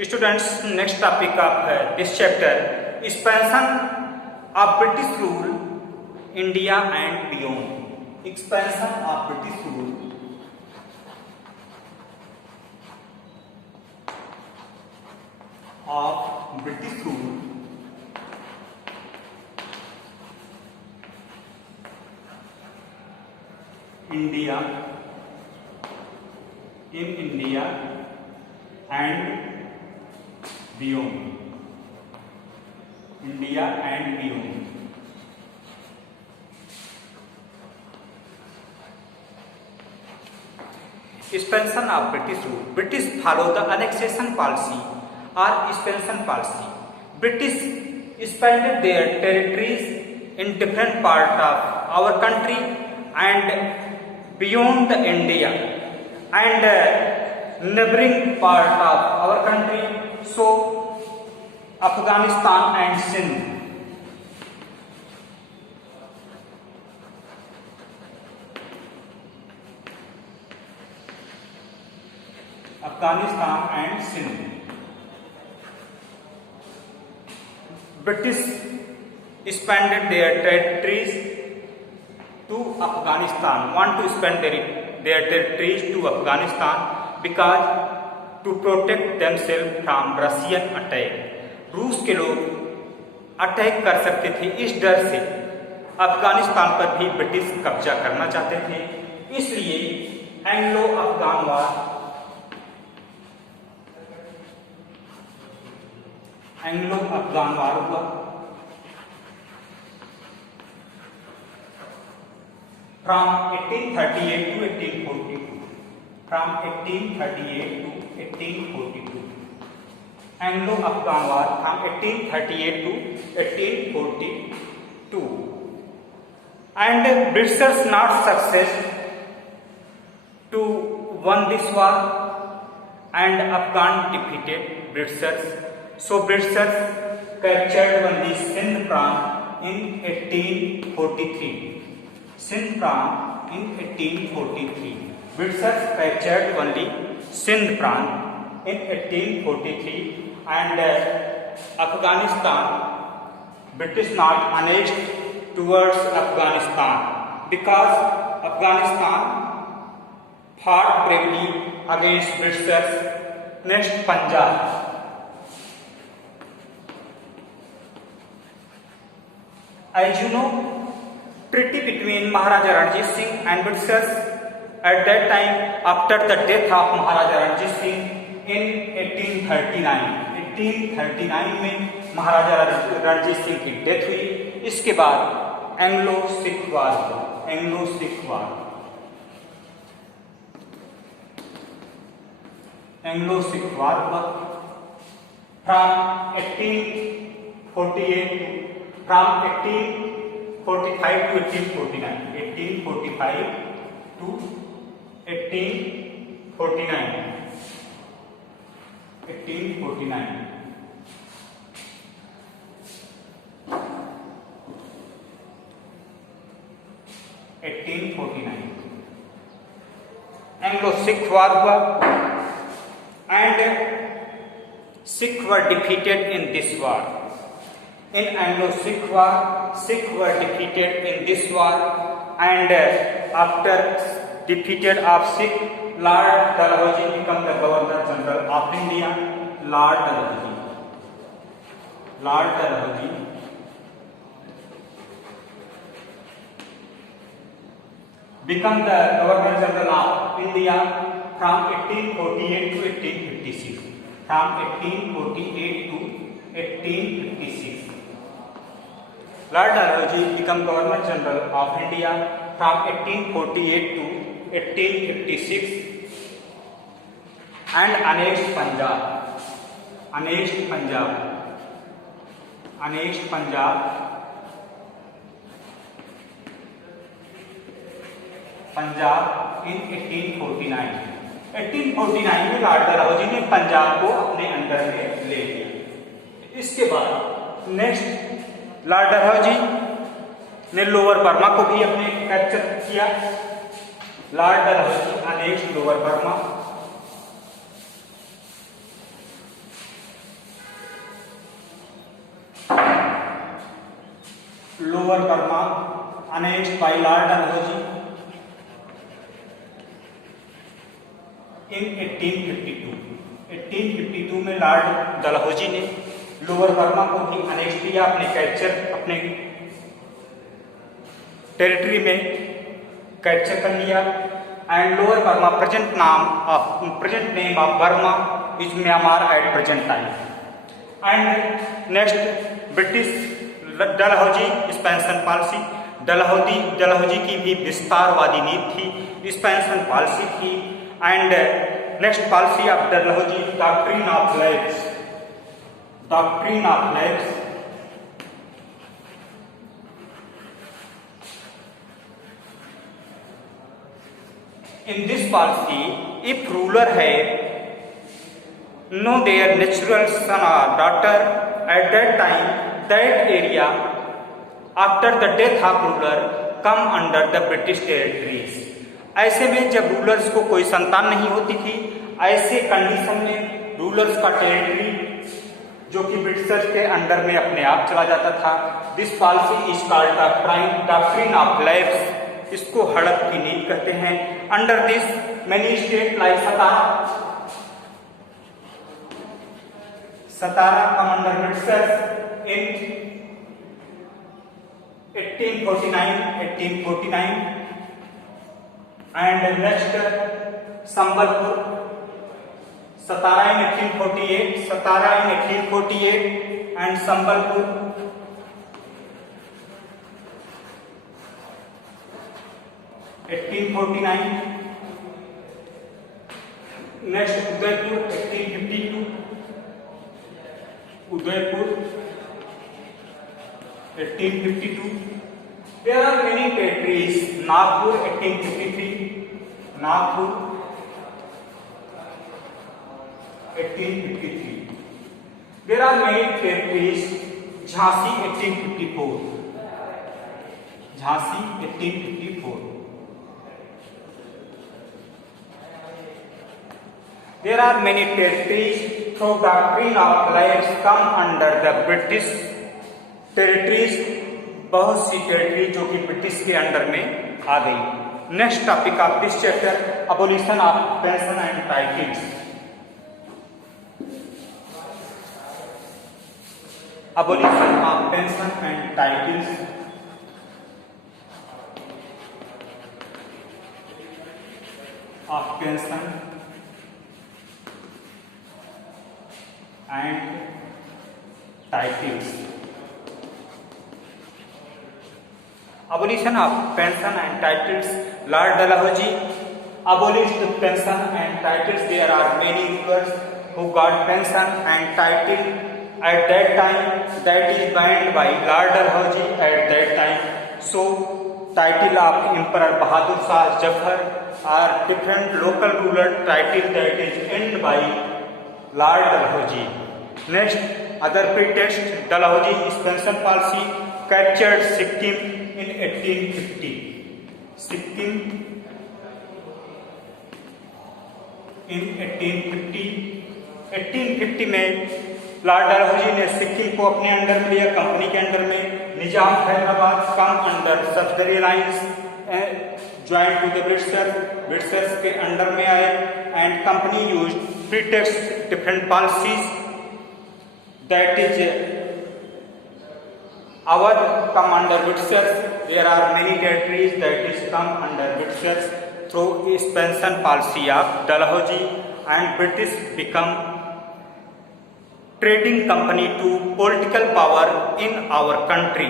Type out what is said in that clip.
Students, next topic of this chapter, expansion of British rule, India and beyond. Expansion of British rule, India, in India and beyond. India and beyond. Expansion of British rule. British follow the annexation policy or expansion policy. British expanded their territories in different parts of our country and beyond the India and neighboring part of our country, so Afghanistan and Sindh. Afghanistan and Sindh. British expanded their territories to Afghanistan, want to expand their territories to Afghanistan because to protect themselves from Russian attack. रूस के लोग attack कर सकते थे, इस डर से अफगानिस्तान पर भी ब्रिटिश कब्जा करना चाहते थे, इसलिए एंग्लो अफगान वार हुआ। From 1838 to 1842. From 1838 to 1842. Anglo-Afghan War from 1838 to 1842. And Britishers not success to won this war and Afghan defeated Britishers. So Britishers captured one the Sindh Pran in 1843. Sindh Pran in 1843. Britishers captured only Sindh Pran in 1843 and Afghanistan, British not annexed towards Afghanistan because Afghanistan fought bravely against Britishers. Next, Punjab. As you know, treaty between Maharaja Ranjit Singh and Britishers at that time after the death of Maharaja Ranjit Singh in 1839 में महाराजा रणजीत सिंह की death हुई। इसके बाद Anglo Sikh वार हुआ। From 1845 to 1849 Anglo-Sikh war हुआ and Sikh were defeated in this war. In Anglo-Sikh war, Sikh were defeated in this war and after defeated of Sikh, Lord Dalhousie became the Governor General of India. Lord Dalhousie become the Governor General of India from 1848 to 1856. From 1848 to 1856. Lord Dalhousie become Governor General of India from 1848 to 1856 and annexed Punjab. Punjab in 1849 में Lord Dalhousie ने पंजाब को अपने under में ले लिया। इसके बाद next Lord Dalhousie ने लोअर बर्मा को भी अपने कैप्चर किया। Lord Dalhousie annexed Lower Burma Lower Burma annexed by Lord Dalhousie in 1852। 1852 में लॉर्ड डलहौजी ने लोअर बर्मा को भी अनेक्स किया, अपने कैप्चर, अपने टेरिटरी में कैप्चर कर लिया। And lower Burma present name of Burma is Myanmar at present time. And next British Dalhousie expansion policy. Dalhousie की भी विस्तारवादी नीति थी, एक्सपेंशन पॉलिसी थी। And next policy of Dalhousie, doctrine of labs. Doctrine of labs in this policy, if ruler have no their natural son or daughter at that time, that area after the death of ruler come under the British territories। ऐसे में जब rulers को कोई संतान नहीं होती थी, ऐसे कंडीशन में रूलर्स का टेरिटरी जो कि ब्रिटिशर्स के अंडर में अपने आप चला जाता था। This policy is called doctrine of labs, इसको हड़प की नीति कहते हैं। Under this many state like Satara come under Britishers in 1849 and next Sambalpur, Satara in 1848 and Sambalpur 1849। Next Udaipur 1852, Udaipur 1852। There are many territories, Nagpur 1853, Nagpur 1853। There are many territories, Jhansi 1854, Jhansi 1854। There are many territories through doctrine of laics come under the British territories, बहुत सी territory जो कि British के under में आ गई। Next topic of this chapter, abolition of pension and titles. Abolition of pension and titles। Of pension and titles। Abolition of pension and titles। Lord Dalhousie abolished pension and titles। There are many rulers who got pension and title at that time, that is banned by Lord Dalhousie at that time। So title of Emperor Bahadur Shah Zafar or different local ruler title that is ended by Lord Dalhousie। Next, other pretext, Dalhousie expansion policy captured Sikkim in 1850। Sikkim in 1850 में Lord Dalhousie ने सिक्किम को अपने under में लिया, company के under में। Nizam Hyderabad come under subsidiary alliance joint to the Britishers के under में आए। And company use pretext different policies, that is Awadh come under Britishers. There are many territories that is come under Britishers through expansion policy of Dalhousie. And British become trading company to political power in our country।